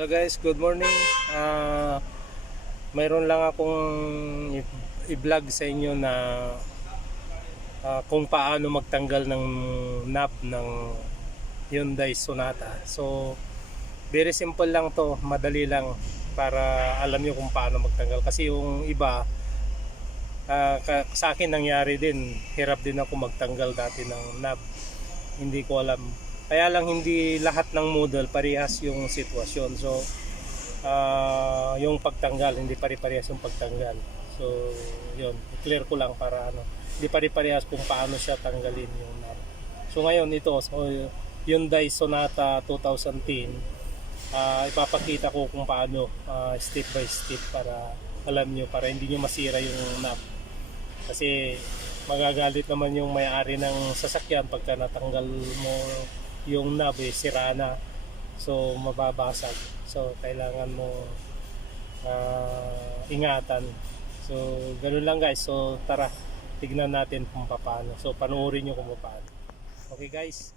Hello guys, good morning. Mayroon lang akong i-vlog sa inyo na kung paano magtanggal ng knob ng Hyundai Sonata. So, very simple lang to, madali lang para alam nyo kung paano magtanggal. Kasi yung iba, sa akin nangyari din, hirap din ako magtanggal dati ng knob. Hindi ko alam. Kaya lang hindi lahat ng model parehas yung sitwasyon. So, yung pagtanggal, hindi pare-parehas yung pagtanggal. So, yun, i-clear ko lang para hindi pare-parehas kung paano siya tanggalin yung knob. So, ngayon ito, so, Hyundai Sonata 2010, ipapakita ko kung paano step by step para alam nyo, para hindi nyo masira yung knob. Kasi magagalit naman yung may-ari ng sasakyan pagka natanggal mo yung knob, sira na, so mababasag. So kailangan mo ingatan. So ganoon lang guys. So tara, tignan natin kung paano. So panoorin nyo kung paano. Okay guys.